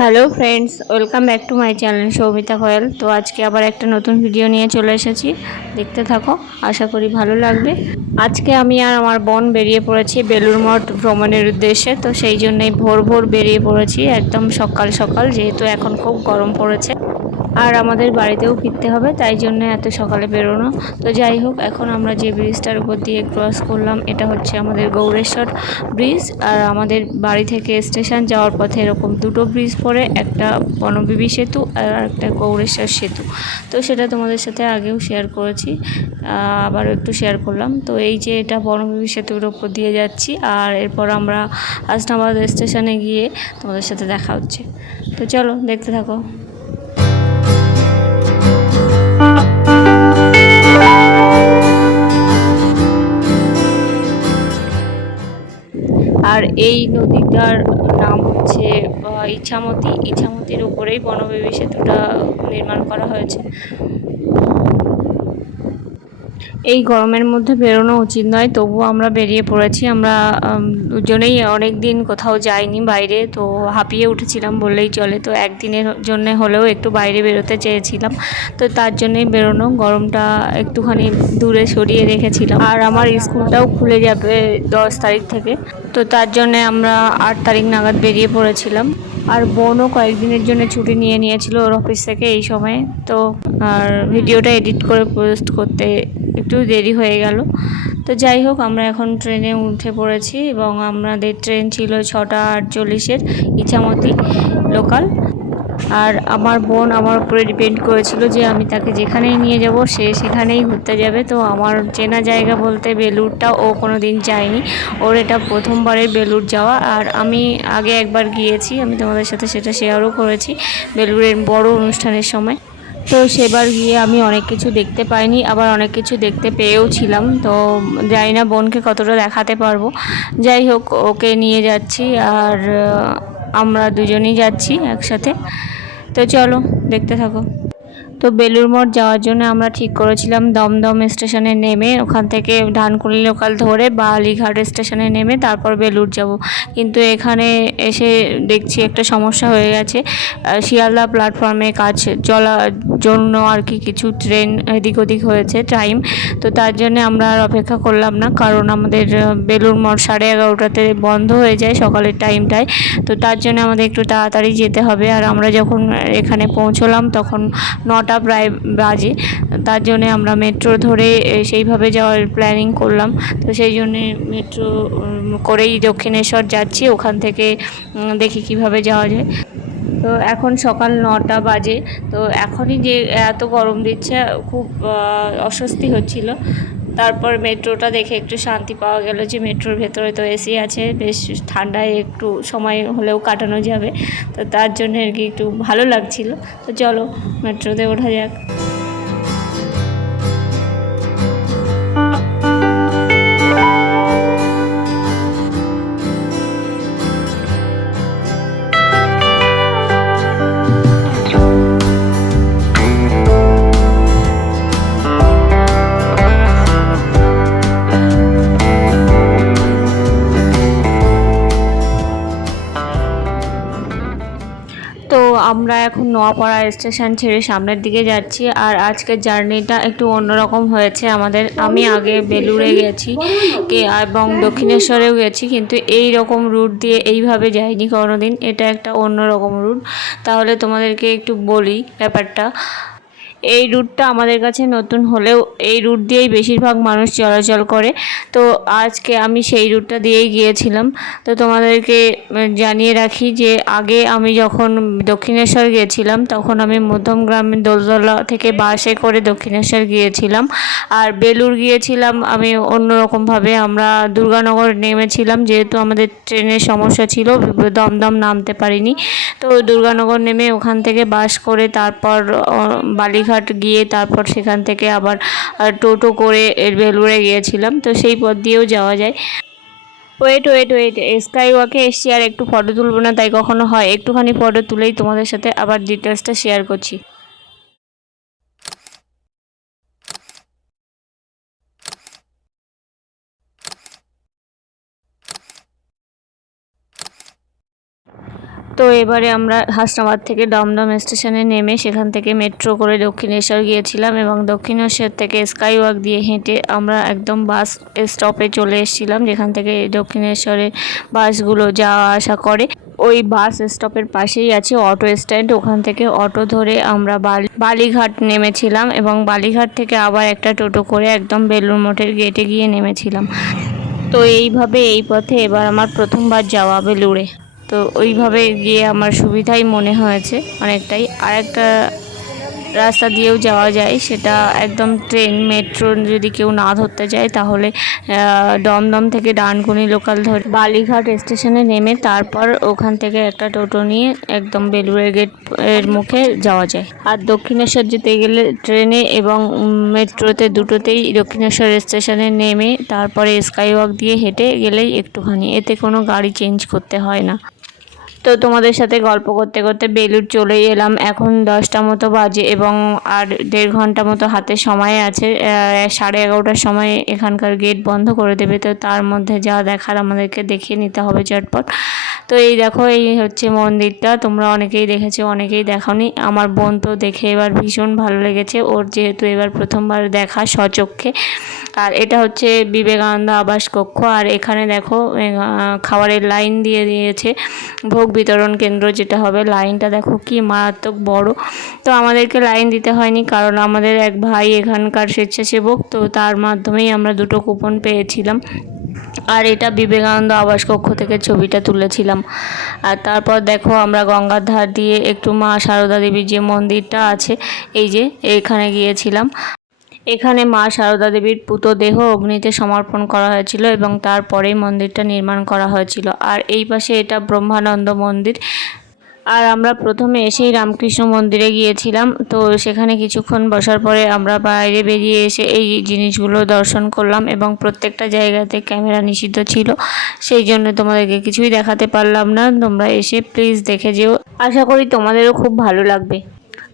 Hello friends, welcome back to my channel Soumita Koyal তো আজকে আবার একটা নতুন ভিডিও নিয়ে চলে এসেছি। দেখতে থাকো, আশা করি ভালো লাগবে। আজকে আমি আর আমার বোন বেরিয়ে পড়েছি বেলুর মঠ ভ্রমণের উদ্দেশ্যে। তো সেই জন্যই ভোর ভোর বেরিয়ে পড়েছি একদম সকাল সকাল, যেহেতু এখন খুব গরম পড়েছে। আর আমাদের বাড়িতেও ফিরতে হবে, তাই জন্য এত সকালে বেরোনো। তো যাই হোক, এখন আমরা যে ব্রিজটার উপর দিয়ে ক্রস করলাম, এটা হচ্ছে আমাদের গৌরেশ্বর ব্রিজ। আর আমাদের বাড়ি থেকে স্টেশন যাওয়ার পথে এরকম দুটো ব্রিজ পড়ে, একটা বনবিবি সেতু আর একটা গৌরেশ্বর সেতু। তো সেটা তোমাদের সাথে আগেও শেয়ার করেছি আবারও একটু শেয়ার করলাম। তো এই যে এটা বনবিবি সেতুর উপর দিয়ে যাচ্ছি, আর এরপর আমরা হাসনাবাদ স্টেশনে গিয়ে তোমাদের সাথে দেখা হচ্ছে। তো চলো, দেখতে থাকো। আর এই নদীটার নাম হচ্ছে ইছামতি। ইছামতির উপরেই বনবিবি সেতুটা নির্মাণ করা হয়েছে। এই গরমের মধ্যে বেরোনো উচিত নয়, তবুও আমরা বেরিয়ে পড়েছি। আমরা দুজনেই অনেক দিন কোথাও যাইনি বাইরে, তো হাঁপিয়ে উঠেছিলাম বললেই চলে। তো একদিনের জন্য হলেও একটু বাইরে বেরোতে চেয়েছিলাম, তো তার জন্যই বেরোনো। গরমটা একটুখানি দূরে সরিয়ে রেখেছিলাম। আর আমার স্কুলটাও খুলে যাবে দশ তারিখ থেকে, তো তার জন্যে আমরা আট তারিখ নাগাদ বেরিয়ে পড়েছিলাম। আর বোনও কয়েকদিনের জন্য ছুটি নিয়ে নিয়েছিল ওর অফিস থেকে এই সময়, তো আর ভিডিওটা এডিট করে পোস্ট করতে একটু দেরি হয়ে গেল। তো যাই হোক, আমরা এখন ট্রেনে উঠে পড়েছি এবং আমাদের ট্রেন ছিল ছটা আটচল্লিশের ইছামতি লোকাল আর আমার বোন আমার উপরে ডিপেন্ড করেছিল যে আমি তাকে যেখানেই নিয়ে যাব, সে সেখানেই ঘুরতে যাবে। তো আমার চেনা জায়গা বলতে বেলুরটা ও কোনো দিন যায়নি। ওর এটা প্রথমবারের বেলুর যাওয়া। আর আমি আগে একবার গিয়েছি, আমি তোমাদের সাথে সেটা শেয়ারও করেছি বেলুরের বড় অনুষ্ঠানের সময়। তো সেবার গিয়ে আমি অনেক কিছু দেখতে পাইনি, আবার অনেক কিছু দেখতে পেয়েওছিলাম তো জানি না বোনকে কতটা দেখাতে পারব। যাই হোক, ওকে নিয়ে যাচ্ছি আর আমরা দুজনেই যাচ্ছি একসাথে। তো চলো, দেখতে থাকো। তো বেলুর মঠ যাওয়ার জন্য আমরা ঠিক করেছিলাম, দমদম স্টেশনে নেমে ওখান থেকে ধানকুনি লোকাল ধরে বালিঘাট স্টেশনে নেমে তারপর বেলুর যাব। কিন্তু এখানে এসে দেখছি একটা সমস্যা হয়ে গেছে। শিয়ালদা প্ল্যাটফর্মে কাজ চলার জন্য আর কি কিছু ট্রেন এদিক ওদিক হয়েছে টাইম তো তার জন্য আমরা আর অপেক্ষা করলাম না, কারণ আমাদের বেলুর মঠ সাড়ে এগারোটাতে বন্ধ হয়ে যায় সকালের টাইমটায় তো তার জন্য আমাদের একটু তাড়াতাড়ি যেতে হবে। আর আমরা যখন এখানে পৌঁছলাম তখন নটা প্রায় বাজে। তার জন্যে আমরা মেট্রো ধরে সেইভাবে যাওয়ার প্ল্যানিং করলাম। তো সেই জন্যে মেট্রো করেই দক্ষিণেশ্বর যাচ্ছি। ওখান থেকে দেখি কীভাবে যাওয়া যায়। তো এখন সকাল নটা বাজে। তো এখনই যে এত গরম দিচ্ছে, খুব অস্বস্তি হচ্ছিল। তারপর মেট্রোটা দেখে একটু শান্তি পাওয়া গেল যে মেট্রোর ভেতরে তো এসি আছে, বেশ ঠান্ডায় একটু সময় হলেও কাটানো যাবে। তো তার জন্য আর কি একটু ভালো লাগছিল। তো চলো, মেট্রোতে ওঠা যাক। আমরা এখন নোয়াপাড়া স্টেশন ছেড়ে সামনের দিকে যাচ্ছি আর আজকের জার্নিটা একটু অন্যরকম হয়েছে আমাদের। আমি আগে বেলুড়ে গেছি এবং দক্ষিণেশ্বরেও গেছি, কিন্তু এই রকম রুট দিয়ে এইভাবে যাইনি কোনোদিন। এটা একটা অন্যরকম রুট তাহলে তোমাদেরকে একটু বলি ব্যাপারটা। এই রুটটা আমাদের কাছে নতুন হলেও এই রুট দিয়েই বেশিরভাগ মানুষ চলাচল করে। তো আজকে আমি সেই রুটটা দিয়েই গিয়েছিলাম। তো তোমাদেরকে জানিয়ে রাখি যে আগে আমি যখন দক্ষিণেশ্বর গিয়েছিলাম তখন আমি মধ্যম মধ্যমগ্রামের দোলতলা থেকে বাসে করে দক্ষিণেশ্বর গিয়েছিলাম। আর বেলুর গিয়েছিলাম আমি অন্যরকমভাবে। আমরা দুর্গানগর নেমেছিলাম যেহেতু আমাদের ট্রেনের সমস্যা ছিল দমদম নামতে পারিনি। তো দুর্গানগর নেমে ওখান থেকে বাস করে তারপর আহ, বালিঘাট গিয়ে তারপর সেখান থেকে আবার টোটো করে বেলুড়ে গিয়েছিলাম। তো সেই পথ দিয়েও যাওয়া যায়। ওয়েট ওয়েট ওয়েট স্কাই ওয়াকে এসছি আর একটু ফটো তুলবো না, তাই কখনো হয়, একটুখানি ফটো তুলেই তোমাদের সাথে আবার ডিটেলসটা শেয়ার করছি। তো এবারে আমরা হাসনাবাদ থেকে দমদম স্টেশনে নেমে সেখান থেকে মেট্রো করে দক্ষিণেশ্বর গিয়েছিলাম এবং দক্ষিণেশ্বর থেকে স্কাই ওয়াক দিয়ে হেঁটে আমরা একদম বাস স্টপে চলে এসেছিলাম, যেখান থেকে দক্ষিণেশ্বরের বাসগুলো যাওয়া আসা করে। ওই বাস স্টপের পাশেই আছে অটো স্ট্যান্ড ওখান থেকে অটো ধরে আমরা বালি, বালিঘাট নেমেছিলাম এবং বালিঘাট থেকে আবার একটা টোটো করে একদম বেলুর মঠের গেটে গিয়ে নেমেছিলাম। তো এইভাবে এই পথে এবার আমার প্রথমবার যাওয়া বেলুড়ে। তো ওইভাবে গিয়ে আমার সুবিধাই মনে হয়েছে অনেকটাই। আর একটা রাস্তা দিয়েও যাওয়া যায়, সেটা একদম ট্রেন, মেট্রো যদি কেউ না ধরতে যায় তাহলে দমদম থেকে ডানকুনি লোকাল ধরে বালিঘাট স্টেশনে নেমে তারপর ওখান থেকে একটা টোটো নিয়ে একদম বেলুড়ের গেটের মুখে যাওয়া যায়। আর দক্ষিণেশ্বর যেতে গেলে ট্রেনে এবং মেট্রোতে দুটোতেই দক্ষিণেশ্বর স্টেশনে নেমে তারপরে স্কাইওয়াক দিয়ে হেঁটে গেলেই একটুখানি, এতে কোনো গাড়ি চেঞ্জ করতে হয় না। তো তোমাদের সাথে গল্প করতে করতে বেলুর চলেই এলাম। এখন দশটা মতো বাজে এবং আর দেড় ঘণ্টা মতো হাতে সময় আছে। সাড়ে এগারোটার সময় এখানকার গেট বন্ধ করে দেবে, তো তার মধ্যে যা দেখার আমাদেরকে দেখিয়ে নিতে হবে চটপট তো এই দেখো, এই হচ্ছে মন্দিরটা। তোমরা অনেকেই দেখেছ, অনেকেই দেখোনি আমার বোন তো দেখে এবার ভীষণ ভালো লেগেছে। ওর যেহেতু এবার প্রথমবার দেখা স্বচক্ষে। আর এটা হচ্ছে বিবেকানন্দ আবাস কক্ষ। আর এখানে দেখো খাবারের লাইন দিয়ে দিয়েছে। ভোগ বিতরণ কেন্দ্র যেটা হবে। লাইনটা দেখো কি মারাত্মক বড়। তো আমাদেরকে লাইন দিতে হয়নি, কারণ আমাদের এক ভাই এখানকার স্বেচ্ছাসেবক। তো তার মাধ্যমেই আমরা দুটো কুপন পেয়েছিলাম। আর এটা বিবেকানন্দ আবাস কক্ষ থেকে ছবিটা তুলেছিলাম। আর তারপর দেখো আমরা গঙ্গার ধার দিয়ে একটু মা সারদা দেবীর যে মন্দিরটা আছে, এই যে এখানে গিয়েছিলাম। এখানে মা সারদা দেবীর পুতো দেহ অগ্নিতে সমর্পণ করা হয়েছিল এবং তারপরেই মন্দিরটা নির্মাণ করা হয়েছিল। আর এই পাশে এটা ব্রহ্মানন্দ মন্দির। আর আমরা প্রথমে এসেই রামকৃষ্ণ মন্দিরে গিয়েছিলাম। তো সেখানে কিছুক্ষণ বসার পরে আমরা বাইরে বেরিয়ে এসে এই জিনিসগুলো দর্শন করলাম এবং প্রত্যেকটা জায়গাতে ক্যামেরা নিষিদ্ধ ছিল। সেই জন্য তোমাদেরকে কিছুই দেখাতে পারলাম না। তোমরা এসে প্লিজ দেখে যেও। আশা করি তোমাদেরও খুব ভালো লাগবে।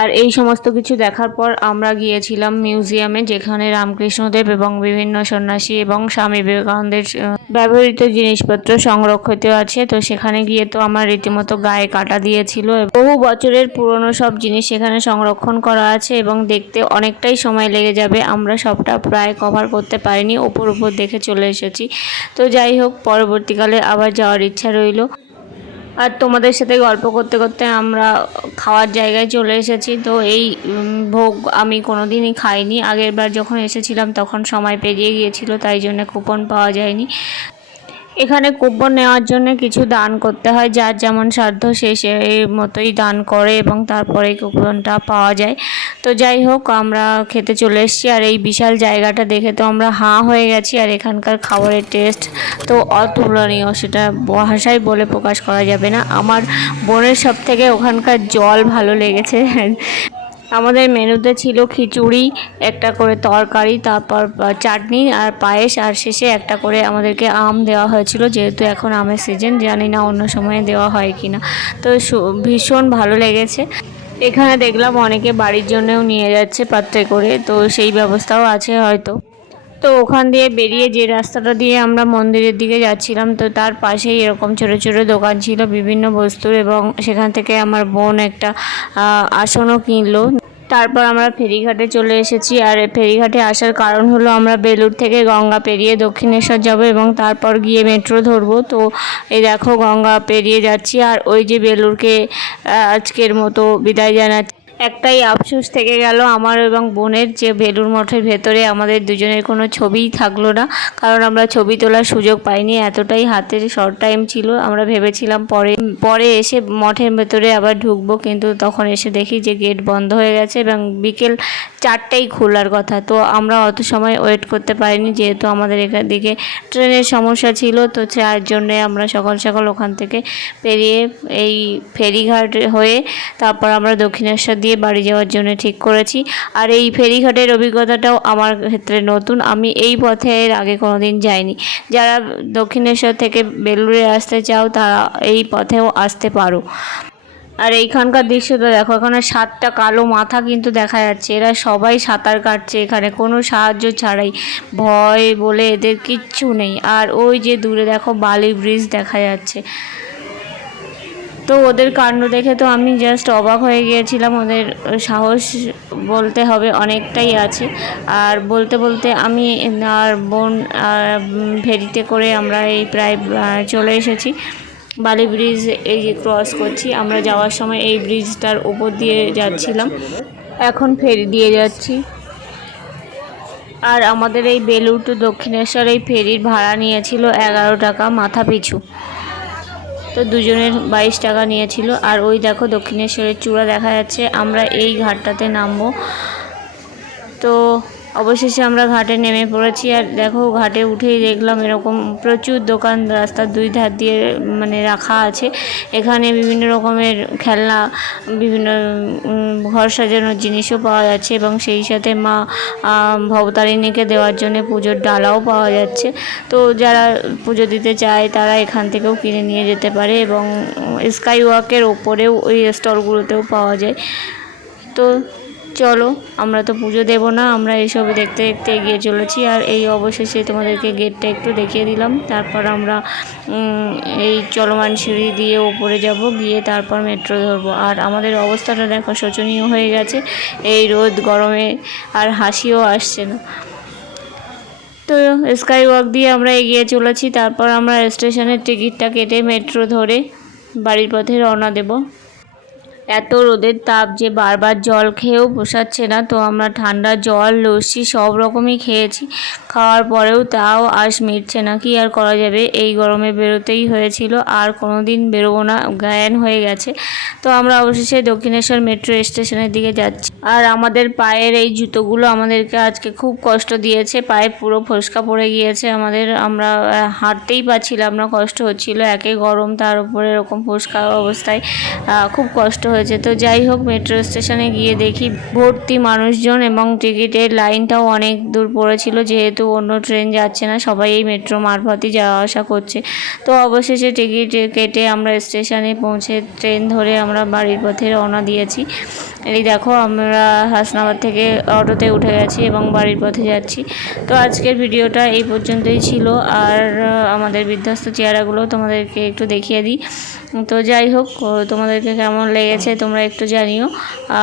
আর এই সমস্ত কিছু দেখার পর আমরা গিয়েছিলাম মিউজিয়ামে, যেখানে রামকৃষ্ণদেব এবং বিভিন্ন সন্ন্যাসী এবং স্বামী বিবেকানন্দের ব্যবহৃত জিনিসপত্র সংরক্ষিত আছে। তো সেখানে গিয়ে তো আমার রীতিমতো গায়ে কাটা দিয়েছিল। বহু বছরের পুরনো সব জিনিস সেখানে সংরক্ষণ করা আছে এবং দেখতে অনেকটাই সময় লেগে যাবে। আমরা সবটা প্রায় কভার করতে পারিনি ওপর ওপর দেখে চলে এসেছি। তো যাই হোক, পরবর্তীকালে আবার যাওয়ার ইচ্ছা রইল। আর তোমাদের সাথে গল্প করতে করতে আমরা খাওয়ার জায়গায় চলে এসেছি। তো এই ভোগ আমি কোনো দিনই খাইনি। আগের বার যখন এসেছিলাম তখন সময় পেরিয়ে গিয়েছিল, তাই জন্য কুপন পাওয়া যায়নি। এখানে কুপন নেওয়ার জন্য কিছু দান করতে হয়, যার যেমন সাধ্য সে সেই মতোই দান করে এবং তারপরে কুপনটা পাওয়া যায়। তো যাই হোক, আমরা খেতে চলে এসেছি আর এই বিশাল জায়গাটা দেখে তো আমরা হাঁ হয়ে গেছি আর এখানকার খাবারের টেস্ট তো অতুলনীয়, সেটা ভাষায় বলে প্রকাশ করা যাবে না। আমার বোনের সব থেকে ওখানকার জল ভালো লেগেছে। আমাদের মেনুতে ছিল খিচুড়ি, একটা করে তরকারি, তারপর চাটনি আর পায়েস, আর শেষে একটা করে আমাদেরকে আম দেওয়া হয়েছিল, যেহেতু এখন আমের সিজন জানি না অন্য সময়ে দেওয়া হয় কি না তো ভীষণ ভালো লেগেছে। এখানে দেখলাম অনেকে বাড়ির জন্যও নিয়ে যাচ্ছে পাত্রে করে, তো সেই ব্যবস্থাও আছে হয়তো। তো ওখান দিয়ে বেরিয়ে যে রাস্তাটা দিয়ে আমরা মন্দিরের দিকে যাচ্ছিলাম, তো তার পাশেই এরকম ছোটো ছোটো দোকান ছিল, বিভিন্ন বস্তুর, এবং সেখান থেকে আমার বোন একটা আসনও কিনলো। তারপর আমরা ফেরিঘাটে চলে এসেছি। আর ফেরিঘাটে আসার কারণ হলো আমরা বেলুর থেকে গঙ্গা পেরিয়ে দক্ষিণেশ্বর যাব এবং তারপর গিয়ে মেট্রো ধরবো। তো এই দেখো গঙ্গা পেরিয়ে যাচ্ছি। আর ওই যে বেলুরকে আজকের মতো বিদায় জানাচ্ছি। একটাই আফসোস থেকে গেল আমার এবং বোনের যে বেলুর মঠের ভেতরে আমাদের দুজনের কোনো ছবিই থাকল না। কারণ আমরা ছবি তোলার সুযোগ পাইনি, এতটাই হাতের শর্ট টাইম ছিল। আমরা ভেবেছিলাম পরে পরে এসে মঠের ভেতরে আবার ঢুকবো, কিন্তু তখন এসে দেখি যে গেট বন্ধ হয়ে গেছে এবং বিকেল চারটেই খোলার কথা। তো আমরা অত সময় ওয়েট করতে পারিনি, যেহেতু আমাদের এখান দিকে ট্রেনের সমস্যা ছিল, তো যার জন্যে আমরা সকাল সকাল ওখান থেকে পেরিয়ে এই ফেরিঘাট হয়ে তারপর আমরা দক্ষিণেশ্বর দিয়ে বাড়ি যাওয়ার জন্য ঠিক করেছি। আর এই ফেরিঘাটের অভিজ্ঞতাটাও আমার ক্ষেত্রে নতুন। আমি এই পথে এর আগে কোনো দিন যাইনি। যারা দক্ষিণেশ্বর থেকে বেলুড়ে আসতে চাও, তারা এই পথেও আসতে পারো। আর এইখানকার দৃশ্যটা দেখো, এখানে সাতটা কালো মাথা কিন্তু দেখা যাচ্ছে। এরা সবাই সাঁতার কাটছে এখানে, কোনো সাহায্য ছাড়াই। ভয় বলে এদের কিচ্ছু নেই। আর ওই যে দূরে দেখো বালি ব্রিজ দেখা যাচ্ছে। তো ওদের কাণ্ড দেখে তো আমি জাস্ট অবাক হয়ে গিয়েছিলাম। ওদের সাহস বলতে হবে অনেকটাই আছে। আর বলতে বলতে আমি আর বোন ফেরিতে করে আমরা এই প্রায় চলে এসেছি। বালি ব্রিজ এই যে ক্রস করছি, আমরা যাওয়ার সময় এই ব্রিজটার উপর দিয়ে যাচ্ছিলাম। এখন ফেরি দিয়ে যাচ্ছি। আর আমাদের এই বেলুর টু দক্ষিণেশ্বর এই ফেরির ভাড়া নিয়েছিল এগারো টাকা মাথা পিছু তো দুজনের বাইশ টাকা নিয়েছিল। আর ওই দেখো দক্ষিণেশ্বরের চূড়া দেখা যাচ্ছে। আমরা এই ঘাটটাতে নামবো। তো অবশেষে আমরা ঘাটে নেমে পড়েছি আর দেখো ঘাটে উঠেই দেখলাম এরকম প্রচুর দোকান রাস্তার দুই ধার দিয়ে মানে রাখা আছে। এখানে বিভিন্ন রকমের খেলনা, বিভিন্ন ঘর সাজানোর জিনিসও পাওয়া যাচ্ছে এবং সেই সাথে মা ভবতারিণীকে দেওয়ার জন্য পুজোর ডালাও পাওয়া যাচ্ছে। তো যারা পুজো দিতে চায় তারা এখান থেকেও কিনে নিয়ে যেতে পারে এবং স্কাই ওয়াকের ওপরেও ওই স্টলগুলোতেও পাওয়া যায়। তো চলো, আমরা তো পুজো দেবো না, আমরা এইসব দেখতে দেখতে এগিয়ে চলেছি। আর এই অবশেষে তোমাদেরকে গেটটা একটু দেখিয়ে দিলাম। তারপর আমরা এই চলমান সিঁড়ি দিয়ে ওপরে যাব, গিয়ে তারপর মেট্রো ধরবো। আর আমাদের অবস্থাটা দেখো শোচনীয় হয়ে গেছে। এই রোদ, গরমে আর হাসিও আসছে না। তো স্কাই ওয়াক দিয়ে আমরা এগিয়ে চলেছি। তারপর আমরা স্টেশনের টিকিটটা কেটে মেট্রো ধরে বাড়ির পথে রওনা দেব। এত রোদের তাপ যে বারবার জল খেয়েও পোষাচ্ছে না, তো আমরা ঠান্ডা জল, লস্যি সব রকমই খেয়েছি। খাওয়ার পরেও তাও আশ মিটছে না। কি আর করা যাবে? এই গরমে বেরোতেই হয়েছিল, আর কোনো দিন বেরোবো না জ্ঞান হয়ে গেছে। তো আমরা অবশেষে দক্ষিণেশ্বর মেট্রো স্টেশনের দিকে যাচ্ছি। আর আমাদের পায়ের এই জুতোগুলো আমাদেরকে আজকে খুব কষ্ট দিয়েছে। পায়ে পুরো ফসকা পড়ে গিয়েছে আমাদের। আমরা হাঁটতেই পারছিলাম না, কষ্ট হচ্ছিল। একে গরম, তার উপরে এরকম ফসকা অবস্থায় খুব কষ্ট হয়েছে। তো যাই হোক, মেট্রো স্টেশনে গিয়ে দেখি, ভর্তি মানুষজন এবং টিকিটের লাইনটাও অনেক দূর পড়েছিল, যেহেতু অন্য ট্রেন যাচ্ছে না, সবাই এই মেট্রো মারফতই যাওয়া আসা করছে। তো অবশেষে টিকিট কেটে আমরা স্টেশনে পৌঁছে ট্রেন ধরে আমরা বাড়ির পথে রওনা দিয়েছি। এই দেখো আমরা হাসনাবাদ থেকে অটোতে উঠে গেছি এবং বাড়ির পথে যাচ্ছি। তো আজকের ভিডিওটা এই পর্যন্তই ছিল। আর আমাদের বিধ্বস্ত চেহারাগুলো তোমাদেরকে একটু দেখিয়ে দিই। তো যাই হোক তোমাদেরকে কেমন লেগেছে তোমরা একটু জানিও।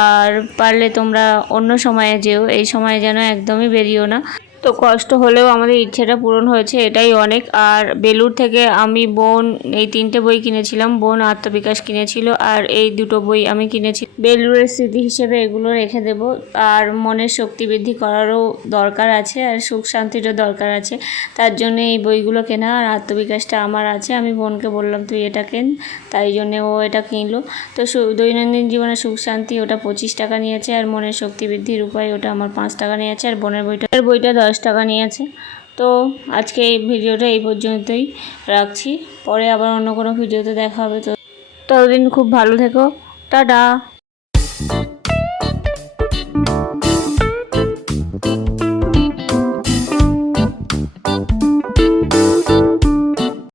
আর পারলে তোমরা অন্য সময়ে যেও। এই সময় যেন একদমই বেরিও না। তো কষ্ট হলেও আমাদের ইচ্ছেটা পূরণ হয়েছে, এটাই অনেক। আর বেলুর থেকে আমি বোন, এই তিনটে বই কিনেছিলাম। বোন আত্মবিকাশ কিনেছিল আর এই দুটো বই আমি কিনেছি। বেলুরের স্মৃতি হিসেবে এগুলো রেখে দেব। আর মনের শক্তি বৃদ্ধি করারও দরকার আছে আর সুখ শান্তিরও দরকার আছে। তার জন্য এই বইগুলো কেনা আর আত্মবিকাশটা আমার আছে। আমি বোনকে বললাম, তুই এটা কেন? তাই জন্যে ও এটা কিনলো। তো দৈনন্দিন জীবনে সুখ, শান্তি ওটা পঁচিশ টাকা নিয়েছে আর মনের শক্তি বৃদ্ধির উপায় ওটা আমার পাঁচ টাকা নিয়েছে। আর বোনের বইটা বইটা দশ টাকা নিয়েছে। তো আজকে এই ভিডিওটা এই পর্যন্তই রাখছি। পরে আবার অন্য কোনো ভিডিওতে দেখা হবে। তো ততদিন খুব ভালো থেকো। টাটা।